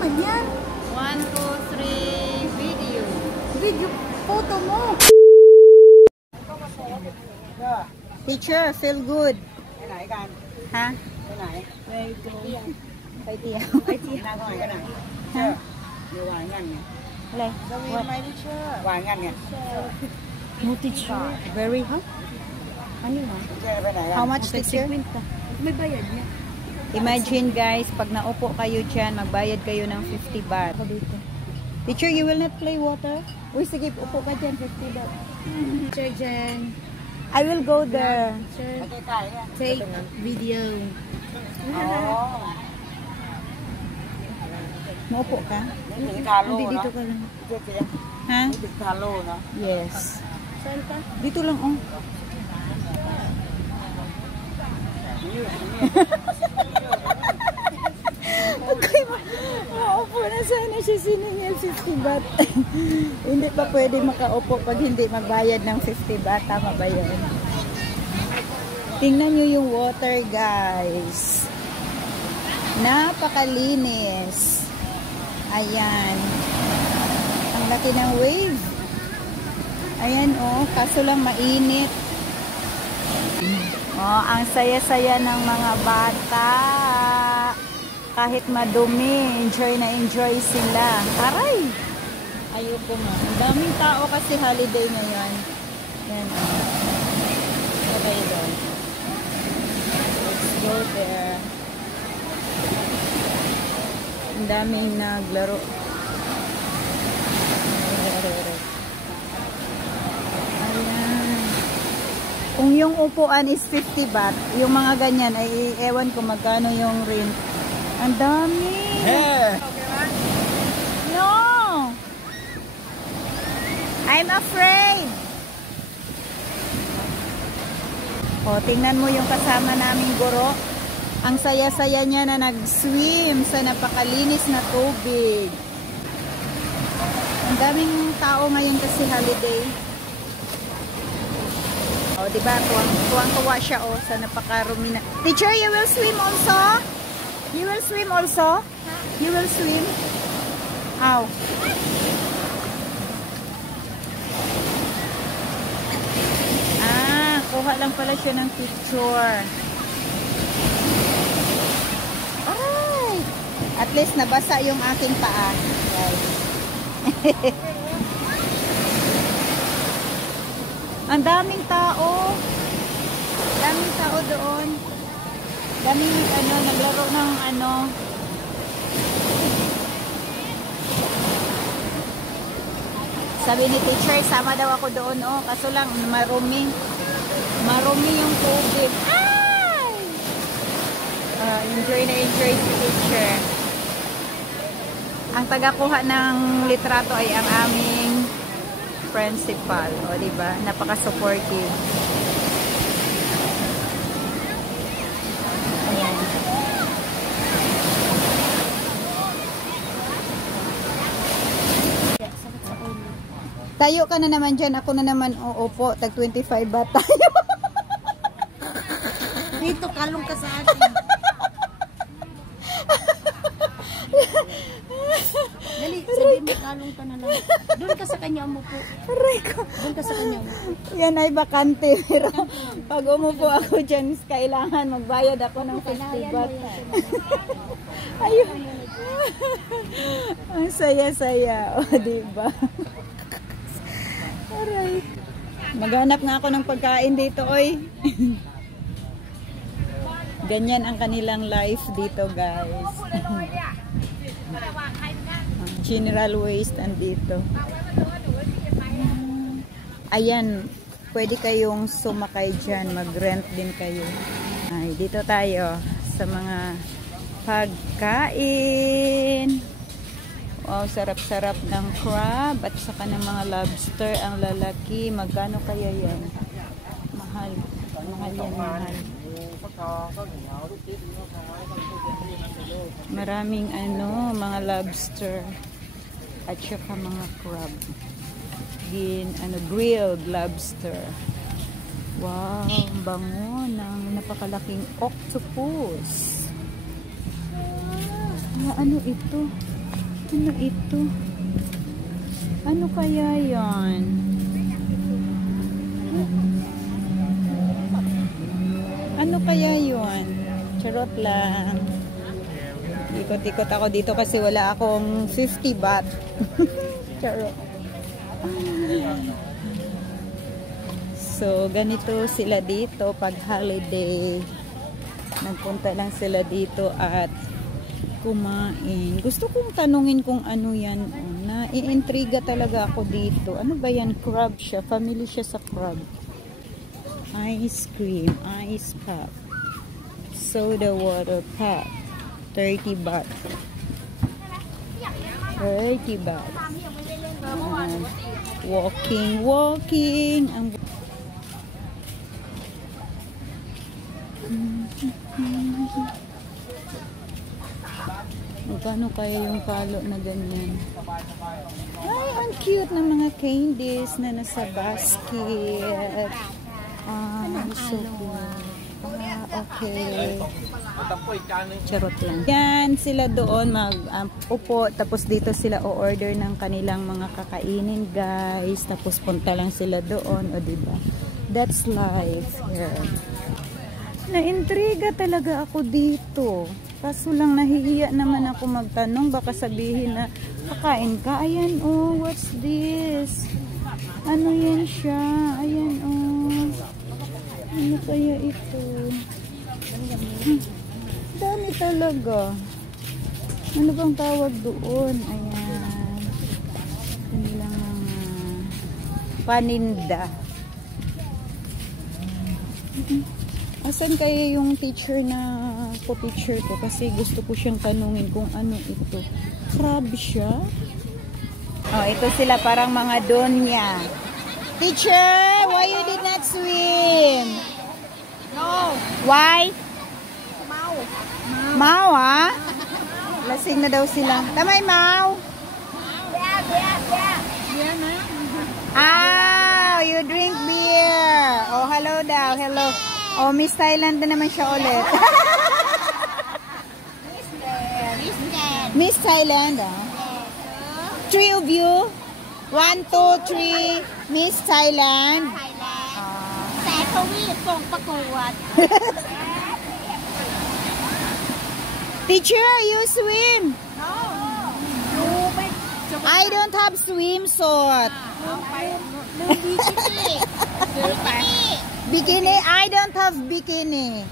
Ayan. 1, 2, 3, video. Video, photo mo. Teacher, feel good. Ha? Where go? Kay Tia. Kay Tia. Ha? Alay. What? No teacher. Very hot. Ano ha? How much teacher? May bayad niya. Imagine guys, pag naupo kayo dyan, magbayad kayo ng 50 baht. Teacher, you will not play water? Uy, sige, upo ka dyan, 50 baht. Teacher Jen. I will go there. Take video. Maupo ka? Hindi, dito ka lang. Ha? Yes. Saan ka? Dito lang, oh. Okay, maupo na sana siya, siningil 50 baht. Hindi pa pwede makaupo pag hindi magbayad ng 50 baht. Tama ba yun? Tingnan nyo yung water, guys. Napakalinis. Ayan. Ang laki ng wave. Ayan, oh. Kaso lang mainit. Oh, ang saya-saya ng mga bata. Kahit madumi, enjoy na enjoy sila. Aray! Ayoko nga. Ang daming tao kasi holiday ngayon. Yan, oh. Sabay doon. Let's go there. Ang daming naglaro. Ayan. Kung yung upuan is 50 baht, yung mga ganyan ay ewan ko magkano yung rent. Ang dami. No. I'm afraid. O, tingnan mo yung kasama naming guro. Ang saya-saya niya na nag-swim sa napakalinis na tubig. Ang daming tao ngayon kasi holiday. O, diba? Tuwang-tuwa siya, o, sa napakarumi na. Teacher, you will swim also? You will swim also? You will swim? Ow. Ah, kuha lang pala siya ng picture. Ay! At least nabasa yung aking paa. Guys. Ang daming tao. Daming tao doon. Daming naglaro ng Sabi ni teacher, sama daw ako doon, oh. Kaso lang, marumi. Marumi yung tubig. Ay! Enjoy na enjoy si teacher. Ang tagakuha ng litrato ay ang aming principal. O, diba? Napaka-supportive. Ayan. Tayo ka na naman dyan. Ako na naman, opo, tag 25 baht tayo. Dito, kalong ka sa akin. Dali, sabihin mo, kalong ka na lang. Doon ka sa kanya umupo. Doon ka sa kanya umupo. Yan ay bakante. Pero pag umupo ako dyan, kailangan magbayad ako ng 50 baht. Ayun. Ang saya-saya. O, diba? Alright. Maghanap nga ako ng pagkain dito, oy. Ganyan ang kanilang life dito, guys. General waste andito. Ayan, pwede kayong sumakay dyan, mag-rent din kayo. Ay, dito tayo sa mga pagkain. Wow, sarap-sarap ng crab at saka ng mga lobster. Ang lalaki, magkano kaya yan? Mahal. Mahal yan, mahal. Maraming mga lobster at saka mga crab. Grilled lobster. Wow, ang bango ng napakalaking octopus. Ano ito? Ano ito? Ano kaya yan? Ano kaya yun? Charot lang. Ikot-ikot ako dito kasi wala akong 50 baht. Charot. So, ganito sila dito pag holiday. Nagpunta lang sila dito at kumain. Gusto kong tanungin kung ano yan. Naiintriga talaga ako dito. Ano ba yan? Crab siya. Family siya sa crab. Ice cream. Ice pop. Soda water pop. 30 baht. 30 baht. Walking. Magkano kaya yung palo na ganyan? Ay, ang cute ng mga candies na nasa basket. So good. Okay. Charot lang. Yan, sila doon mag-upo. Tapos dito sila o-order ng kanilang mga kakainin, guys. Tapos punta lang sila doon. O, diba? That's life. Yeah. Na-intriga talaga ako dito. Kaso lang nahihiya naman ako magtanong. Baka sabihin na, kakain ka? Ayan, oh, what's this? Ano yan siya? Ayan, oh. Ano kaya ito? Dami talaga. Ano bang tawag doon? Ayan. Kanilang mga paninda. Asan kaya yung teacher na po-picture ko? Kasi gusto ko siyang tanungin kung ano ito. Crab siya? Oh, ito sila parang mga donya. Teacher, why you did not swim? No. Why? Mau. Mau, ha? Lasing na daw sila. Tamay, Mau. Beer na. Ah, you drink beer. Oh, hello daw. Hello. Oh, Miss Thailand na naman siya ulit. Miss Thailand, ah. 3 of you. 1, 2, 3. Miss Thailand.แต่ทวีปส่งประกวด Teacher, you swim.ไม่ I don't have swimsuit. ไปลืมบิกินี่ Bikini, I don't have bikini.